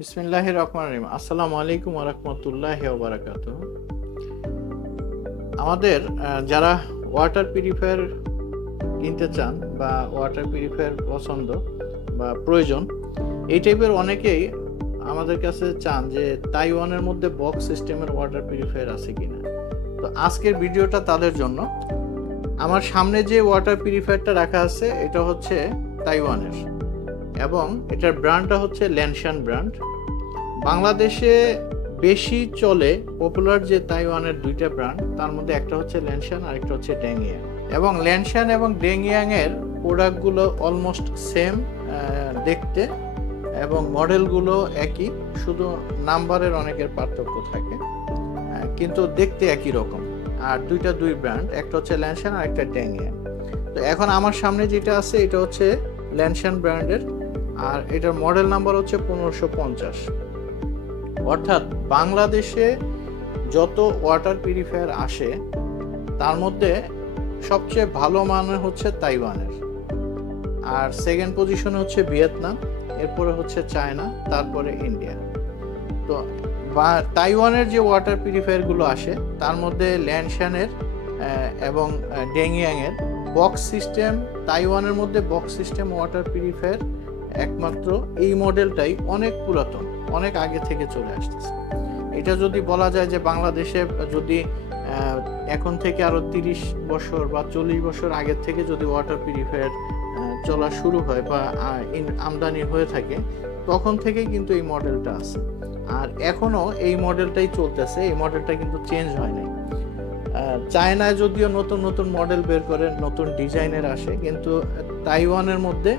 বিসমিল্লাহির রহমানির রহিম। আসসালামু আলাইকুম ওয়া রাহমাতুল্লাহি ওয়া বারাকাতুহু। আমাদের যারা ওয়াটার পিউরিফায়ার কিনতে চান বা ওয়াটার পিউরিফায়ার পছন্দ বা প্রয়োজন, এই টাইপের অনেকেই আমাদের কাছে চান যে তাইওয়ানের মধ্যে বক্স সিস্টেমের ওয়াটার পিউরিফায়ার আছে কিনা। তো আজকের ভিডিওটা তাদের জন্য। আমার সামনে যে ওয়াটার পিউরিফায়ারটা রাখা আছে এটা হচ্ছে তাইওয়ানের এবং এটার ব্র্যান্ডটা হচ্ছে ল্যানশান ব্র্যান্ড। বাংলাদেশে বেশি চলে পপুলার যে তাইওয়ানের দুইটা ব্র্যান্ড, তার মধ্যে একটা হচ্ছে ল্যানশান আর একটা হচ্ছে ডেংইয়াং। এবং ল্যানশান এবং ডেংইয়াং এর প্রোডাক্টগুলো অলমোস্ট সেম দেখতে এবং মডেলগুলো একই, শুধু নাম্বারের অনেকের পার্থক্য থাকে, কিন্তু দেখতে একই রকম। আর দুই ব্র্যান্ড, একটা হচ্ছে ল্যানশান আর একটা ডেংইয়াং। তো এখন আমার সামনে যেটা আছে এটা হচ্ছে ল্যানশান ব্র্যান্ডের, আর এটার মডেল নাম্বার হচ্ছে 1550। অর্থাৎ বাংলাদেশে যত ওয়াটার পিউরিফায়ার আসে তার মধ্যে সবচেয়ে ভালো মানের হচ্ছে তাইওয়ানের, আর সেকেন্ড পজিশনে হচ্ছে ভিয়েতনাম, এরপরে হচ্ছে চায়না, তারপরে ইন্ডিয়া। তো তাইওয়ানের যে ওয়াটার পিউরিফায়ারগুলো আসে তার মধ্যে ল্যানশানের এবং ডেংইয়াংয়ের বক্স সিস্টেম, তাইওয়ানের মধ্যে বক্স সিস্টেম ওয়াটার পিউরিফায়ার একমাত্র এই মডেলটাই অনেক পুরাতন, অনেক আগে থেকে চলে আসতেছে। এটা যদি বলা যায় যে বাংলাদেশে যদি এখন থেকে আরো 30 বছর বা 40 বছর আগের থেকে যদি ওয়াটার পিউরিফায়ার চলা শুরু হয় বা আমদানি হয়ে থাকে, তখন থেকে কিন্তু এই মডেলটা আছে, আর এখনো এই মডেলটাই চলতেছে। এই মডেলটা কিন্তু চেঞ্জ হয় নাই। চায়নায় যদিও নতুন নতুন মডেল বের করে, নতুন ডিজাইনের আসে, কিন্তু তাইওয়ানের মধ্যে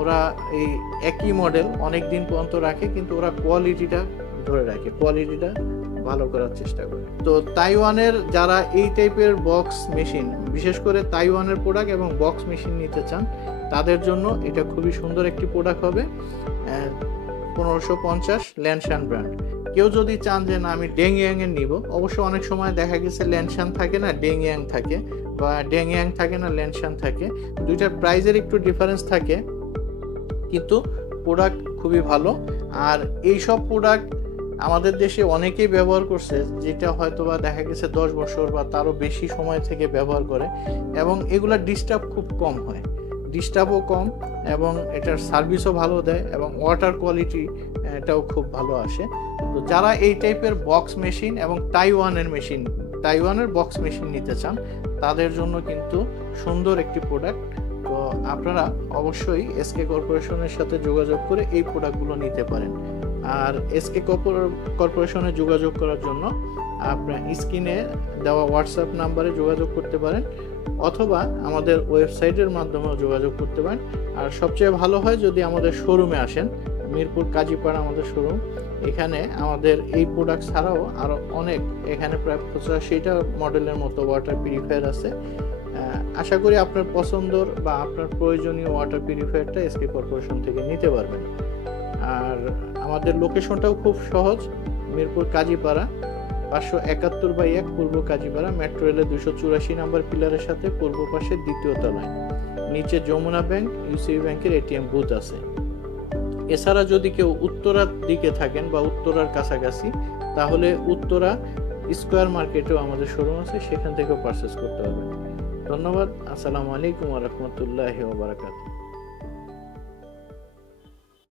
ওরা এই একই মডেল অনেক দিন পর্যন্ত রাখে, কিন্তু ওরা কোয়ালিটিটা ধরে রাখে, কোয়ালিটিটা ভালো করার চেষ্টা করে। তো তাইওয়ানের যারা এই টাইপের বক্স মেশিন, বিশেষ করে তাইওয়ানের প্রোডাক্ট এবং বক্স মেশিন নিতে চান, তাদের জন্য এটা খুবই সুন্দর একটি প্রোডাক্ট হবে। 1550 ল্যানশান ব্র্যান্ড। কেউ যদি চান যে না আমি ডেংইয়াং এর নিব, অবশ্য অনেক সময় দেখা গেছে ল্যানশান থাকে না ডেংইয়াং থাকে, বা ডেংইয়াং থাকে না ল্যানশান থাকে, দুইটার প্রাইজের একটু ডিফারেন্স থাকে, কিন্তু প্রোডাক্ট খুবই ভালো। আর এই সব প্রোডাক্ট আমাদের দেশে অনেকেই ব্যবহার করছে, যেটা হয়তো বা দেখা গেছে 10 বছর বা তারও বেশি সময় থেকে ব্যবহার করে, এবং এগুলা ডিস্টার্ব খুব কম হয়, ডিস্টার্বও কম, এবং এটার সার্ভিসও ভালো দেয়, এবং ওয়াটার কোয়ালিটি এটাও খুব ভালো আসে। তো যারা এই টাইপের বক্স মেশিন এবং তাইওয়ানের বক্স মেশিন নিতে চান, তাদের জন্য কিন্তু সুন্দর একটি প্রোডাক্ট। তো আপনারা অবশ্যই এসকে কর্পোরেশনের সাথে যোগাযোগ করে এই প্রোডাক্টগুলো নিতে পারেন। আর এসকে কর্পোরেশনে যোগাযোগ করার জন্য আপনার স্ক্রিনে দেওয়া হোয়াটসঅ্যাপ নাম্বারে যোগাযোগ করতে পারেন, অথবা আমাদের ওয়েবসাইটের মাধ্যমেও যোগাযোগ করতে পারেন। আর সবচেয়ে ভালো হয় যদি আমাদের শোরুমে আসেন, মিরপুর কাজীপাড়া আমাদের শোরুম। এখানে আমাদের এই প্রোডাক্ট ছাড়াও আরও অনেক, এখানে প্রায় 85টা মডেলের মতো ওয়াটার পিউরিফায়ার আছে। আশা করি আপনার পছন্দর বা আপনার প্রয়োজনীয় ওয়াটার পিউরিফায়ারটা এসকে কর্পোরেশন থেকে নিতে পারবেন। আর আমাদের লোকেশনটাও খুব সহজ, মিরপুর কাজীপাড়া 571/1 পূর্ব কাজীপাড়া, মেট্রো রেলের 284 নম্বর পিলারের সাথে পূর্ব পাশে দ্বিতীয় তলায়, নিচে যমুনা ব্যাংক, ইউসিবি ব্যাংকের এটিএম বুথ আছে। এছাড়া যদি কেউ উত্তরার দিকে থাকেন বা উত্তরার কাছাকাছি, তাহলে উত্তরা স্কয়ার মার্কেটেও আমাদের শোরুম আছে, সেখান থেকেও পারচেস করতে পারবেন। ধন্যবাদ। আসসালামু আলাইকুম ওয়া রাহমাতুল্লাহি ওয়া বারাকাতুহু।